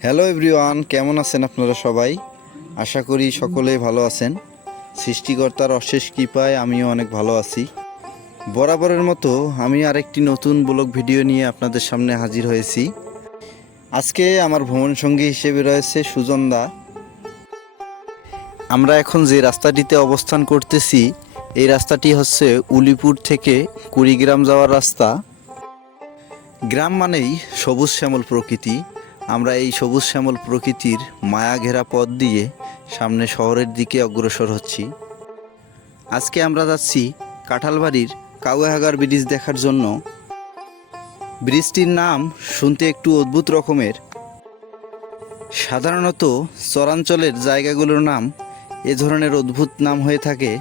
Hello everyone, কেমন আছেন আপনারা সবাই? আশা করি সকলেই ভালো আছেন। সৃষ্টিকর্তার অশেষ কৃপায় আমিও অনেক ভালো আছি। বরাবরের মতো আমি আরেকটি নতুন ব্লগ ভিডিও নিয়ে আপনাদের সামনে হাজির হয়েছি। আজকে আমার ভ্রমণ সঙ্গী হিসেবে রয়েছে সুজন দা। আমরা এখন যে রাস্তাটিতে অবস্থান করতেছি, এই রাস্তাটি হচ্ছে উলিপুর থেকে কুড়িগ্রাম যাওয়ার রাস্তা। গ্রাম মানেই সবুজ শ্যামল প্রকৃতি। আমরা এই সবুজ শ্যামল প্রকৃতির মায়া ঘেরা পথ দিয়ে সামনে শহরের দিকে অগ্রসর হচ্ছি। আজকে আমরা যাচ্ছি কাঁঠালবাড়ির কাউয়াহাগার ব্রিজ দেখার জন্য। ব্রিজটির নাম শুনতে একটু অদ্ভুত রকমের। সাধারণত চরাঞ্চলের জায়গাগুলোর নাম এ ধরনের অদ্ভুত নাম হয়ে থাকে।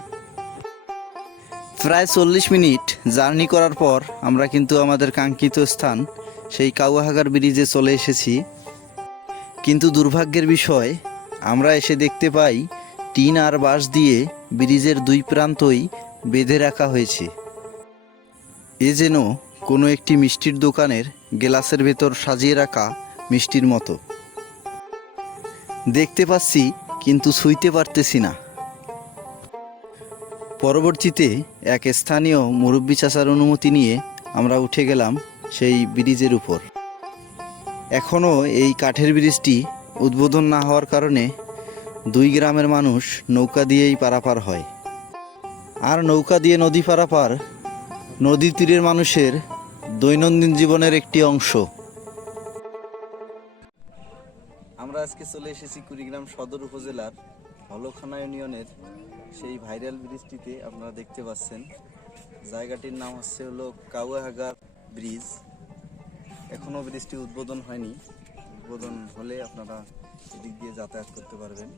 প্রায় 40 মিনিট জার্নি করার পর আমরা কিন্তু আমাদের কাঙ্ক্ষিত স্থান সেই কাউয়াহাগার ব্রিজে চলে এসেছি। কিন্তু দুর্ভাগ্যের বিষয়, আমরা এসে দেখতে পাই টিন আর বাঁশ দিয়ে ব্রিজের দুই প্রান্তই বেঁধে রাখা হয়েছে। এ যেন কোনো একটি মিষ্টির দোকানের গ্লাসের ভেতর সাজিয়ে রাখা মিষ্টির মতো। দেখতে পাচ্ছি কিন্তু ছুঁইতে পারতেছি না। পরবর্তীতে এক স্থানীয় মুরব্বি চাচার অনুমতি নিয়ে আমরা উঠে গেলাম সেই ব্রিজের উপর। এখনও এই কাঠের ব্রিজটি উদ্বোধন না হওয়ার কারণে দুই গ্রামের মানুষ নৌকা দিয়েই পারাপার হয়। আর নৌকা দিয়ে নদী পারাপার নদী তীরের মানুষের দৈনন্দিন জীবনের একটি অংশ। আমরা আজকে চলে এসেছি কুড়িগ্রাম সদর উপজেলার হলখানা ইউনিয়নের সেই ভাইরাল ব্রিজটিতে। আপনারা দেখতে পাচ্ছেন জায়গাটির নাম হলো কাউয়াহাগার ব্রিজ। এখনও ব্রিজটি উদ্বোধন হয়নি। উদ্বোধন হলে আপনারা এদিক দিয়ে যাতায়াত করতে পারবেন।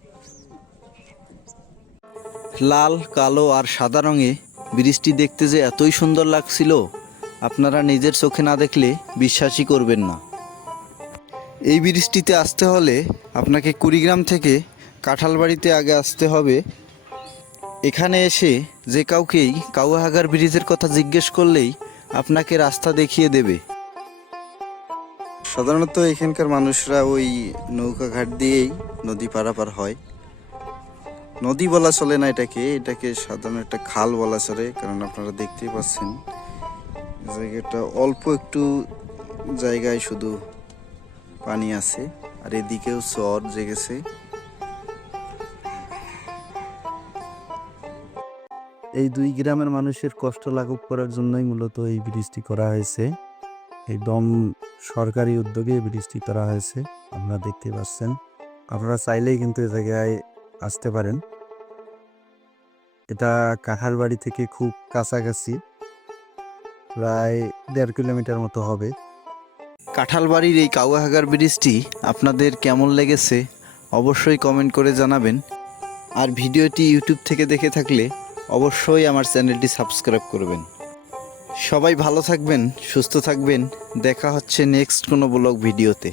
লাল, কালো আর সাদা রঙে ব্রিজটি দেখতে যে এতই সুন্দর লাগছিল, আপনারা নিজের চোখে না দেখলে বিশ্বাসই করবেন না। এই ব্রিজটিতে আসতে হলে আপনাকে কুড়িগ্রাম থেকে কাঁঠালবাড়িতে আগে আসতে হবে। এখানে এসে যে কাউকেই কাউয়াহাগার ব্রিজের কথা জিজ্ঞেস করলেই আপনাকে রাস্তা দেখিয়ে দেবে। সাধারণত এখানকার মানুষরা ওই নৌকা ঘাট দিয়েই নদী পারাপার হয়। নদী বলা চলে না, এটাকে সাধারণ একটা খাল বলা চলে। কারণ আপনারা দেখতেই পাচ্ছেন জায়গাটা অল্প একটু জায়গায় শুধু পানি আছে, আর এদিকেও চর জেগেছে। এই দুই গ্রামের মানুষের কষ্ট লাঘব করার জন্যই মূলত এই ব্রিজটি করা হয়েছে। একদম সরকারি উদ্যোগে এই ব্রিজটি করা হয়েছে। আপনারা দেখতে পাচ্ছেন। আপনারা চাইলেই কিন্তু এই জায়গায় আসতে পারেন। এটা কাঁঠালবাড়ি থেকে খুব কাছাকাছি, প্রায় 1.5 কিলোমিটার মতো হবে। কাঁঠালবাড়ির এই কাউয়াহাগার ব্রিজটি আপনাদের কেমন লেগেছে অবশ্যই কমেন্ট করে জানাবেন। আর ভিডিওটি ইউটিউব থেকে দেখে থাকলে অবশ্যই আমার চ্যানেলটি সাবস্ক্রাইব করবেন। সবাই ভালো থাকবেন, সুস্থ থাকবেন। দেখা হচ্ছে নেক্সট কোনো ব্লগ ভিডিওতে।